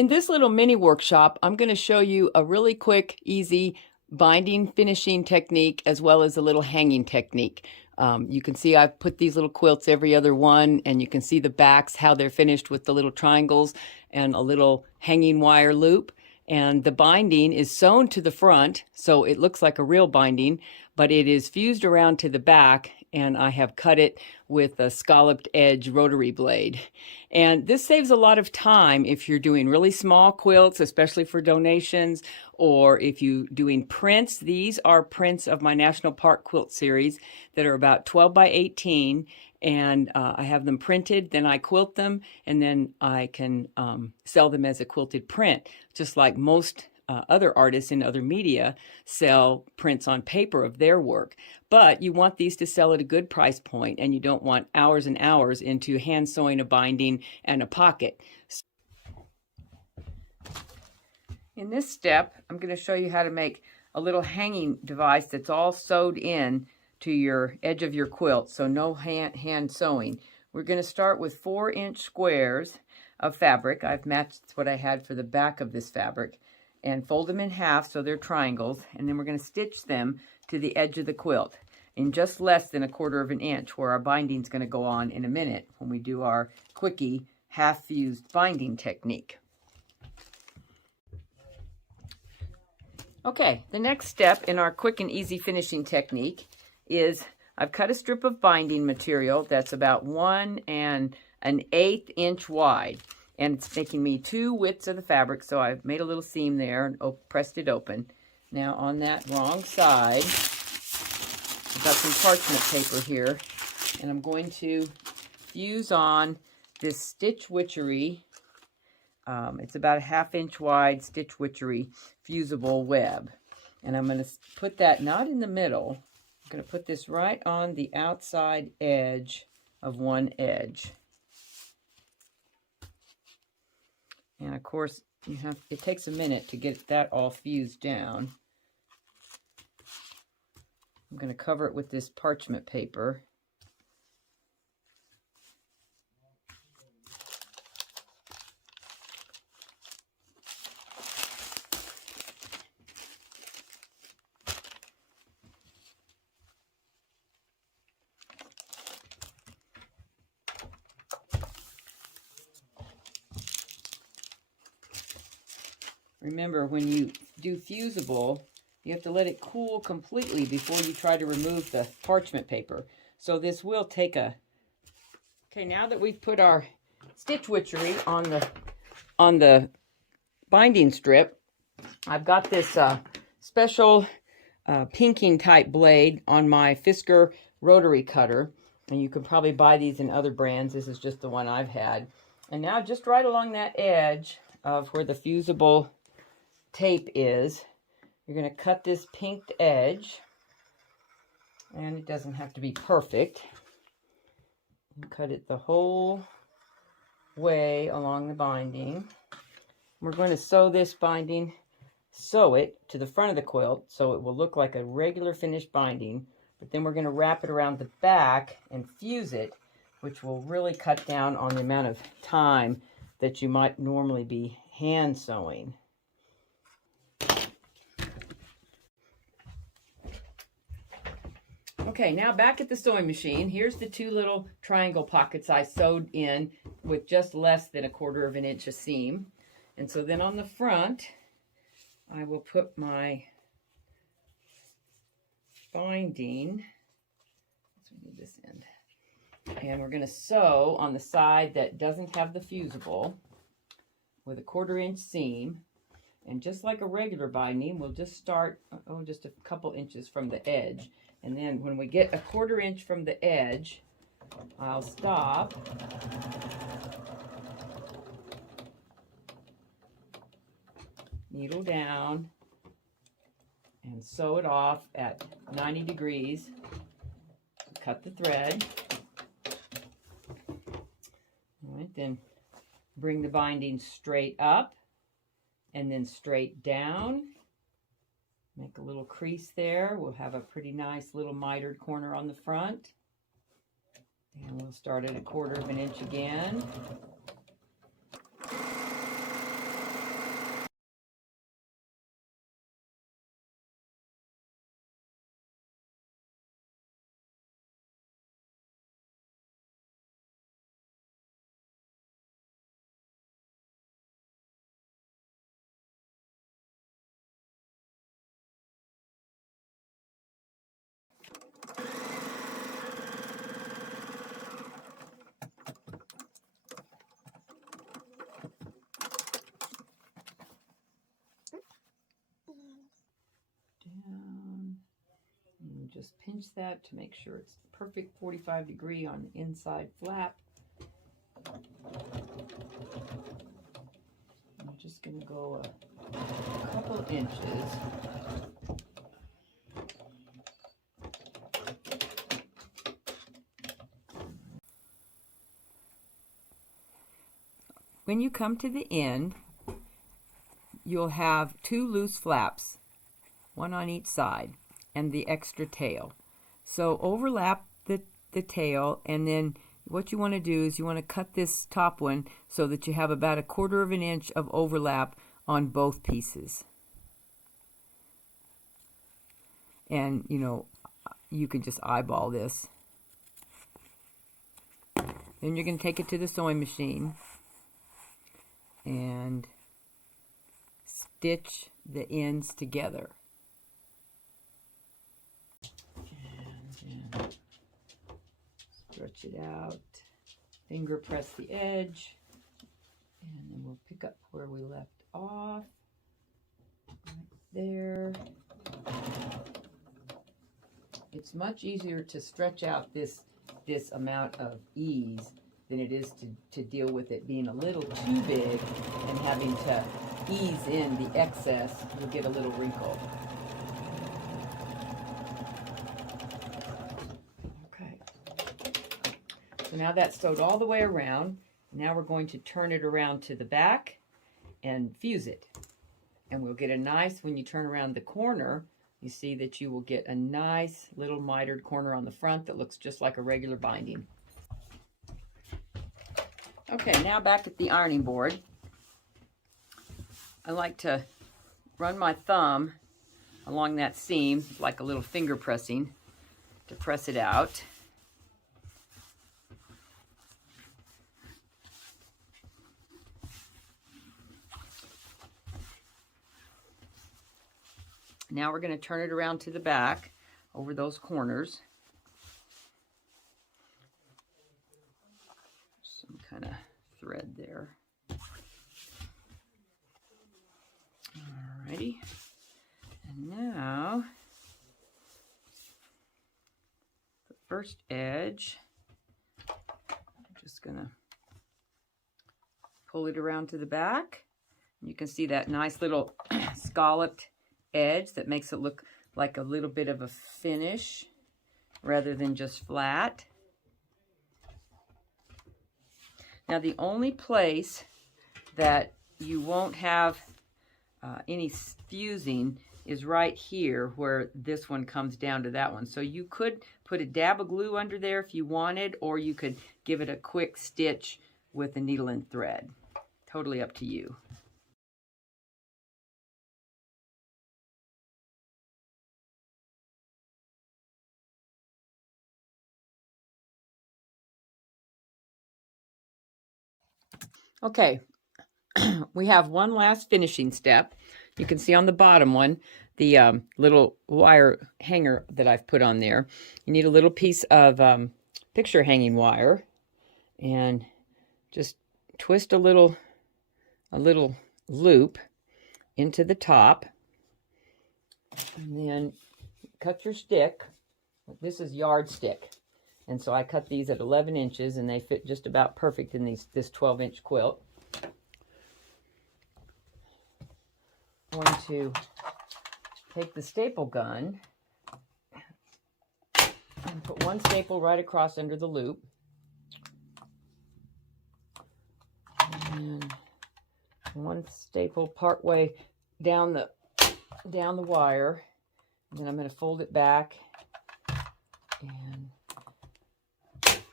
In this little mini workshop, I'm going to show you a really quick, easy binding finishing technique as well as a little hanging technique. You can see I've put these little quilts every other one, and you can see the backs, how they're finished with the little triangles and a little hanging wire loop. And the binding is sewn to the front, so it looks like a real binding, but it is fused around to the back, and I have cut it with a scalloped edge rotary blade. And this saves a lot of time if you're doing really small quilts, especially for donations, or if you're doing prints. These are prints of my National Park quilt series that are about 12 by 18, and I have them printed, then I quilt them, and then I can sell them as a quilted print, just like most other artists in other media sell prints on paper of their work. But you want these to sell at a good price point, and you don't want hours and hours into hand sewing a binding and a pocket. In this step, I'm going to show you how to make a little hanging device that's all sewed in to your edge of your quilt, so no hand sewing. We're going to start with 4-inch squares of fabric. I've matched what I had for the back of this fabric, and fold them in half so they're triangles, and then we're going to stitch them to the edge of the quilt in just less than 1/4 of an inch, where our binding's going to go on in a minute when we do our quickie half fused binding technique. Okay, the next step in our quick and easy finishing technique is I've cut a strip of binding material that's about 1 1/8 inch wide. And it's making me 2 widths of the fabric, so I've made a little seam there and pressed it open. Now on that wrong side, I've got some parchment paper here, and I'm going to fuse on this stitch witchery. It's about a 1/2 inch wide stitch witchery fusible web. And I'm going to put that not in the middle. I'm going to put this right on the outside edge of one edge. And of course, it takes a minute to get that all fused down. I'm going to cover it with this parchment paper. Remember, when you do fusible, you have to let it cool completely before you try to remove the parchment paper. So this will take a... Okay, now that we've put our stitch witchery on the binding strip, I've got this special pinking type blade on my Fisker rotary cutter. And you can probably buy these in other brands. This is just the one I've had. And now just right along that edge of where the fusible tape is, you're going to cut this pinked edge, and it doesn't have to be perfect. You cut it the whole way along the binding. We're going to sew this binding, sew it to the front of the quilt so it will look like a regular finished binding, but then we're going to wrap it around the back and fuse it, which will really cut down on the amount of time that you might normally be hand sewing. Okay, now back at the sewing machine. Here's the 2 little triangle pockets I sewed in with just less than 1/4 of an inch of seam. And so then on the front, I will put my binding. Let's move this end. And we're going to sew on the side that doesn't have the fusible with a 1/4 inch seam. And just like a regular binding, we'll just start, just a couple inches from the edge. And then when we get a 1/4 inch from the edge, I'll stop. Needle down and sew it off at 90 degrees. Cut the thread. All right, then bring the binding straight up and then straight down. Make a little crease there. We'll have a pretty nice little mitered corner on the front. And we'll start at 1/4 of an inch again. just pinch that to make sure it's perfect 45 degree on the inside flap. I'm just going to go a couple inches. When you come to the end, you'll have 2 loose flaps, one on each side, and the extra tail. So overlap the tail, and then what you want to do is you want to cut this top one so that you have about 1/4 of an inch of overlap on both pieces. And you know, you can just eyeball this. Then you're going to take it to the sewing machine and stitch the ends together. And stretch it out, finger press the edge, and then we'll pick up where we left off, right there. It's much easier to stretch out this amount of ease than it is to deal with it being a little too big and having to ease in the excess. You'll get a little wrinkle. Okay. So now that's sewed all the way around. Now we're going to turn it around to the back and fuse it. And we'll get a nice, when you turn around the corner, you see that you will get a nice little mitered corner on the front that looks just like a regular binding. Okay, now back at the ironing board. I like to run my thumb along that seam, like a little finger pressing, to press it out. Now we're going to turn it around to the back over those corners. Some kind of thread there. Alrighty. And now the first edge, I'm just going to pull it around to the back. You can see that nice little scalloped edge that makes it look like a little bit of a finish rather than just flat. Now the only place that you won't have any fusing is right here where this one comes down to that one. So you could put a dab of glue under there if you wanted, or you could give it a quick stitch with a needle and thread. Totally up to you. Okay, we have one last finishing step. You can see on the bottom one, the little wire hanger that I've put on there. You need a little piece of picture hanging wire, and just twist a little loop into the top, and then cut your stick. This is yardstick. And so I cut these at 11 inches, and they fit just about perfect in this 12-inch quilt. I'm going to take the staple gun and put one staple right across under the loop. And one staple partway down the wire. And then I'm going to fold it back and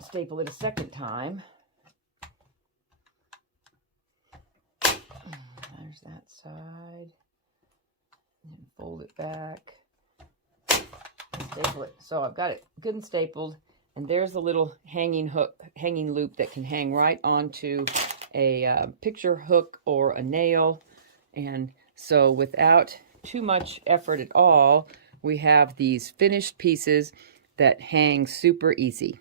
staple it a second time. There's that side. And fold it back. Staple it. So I've got it good and stapled, and there's the little hanging loop that can hang right onto a picture hook or a nail. And so without too much effort at all, we have these finished pieces that hang super easy.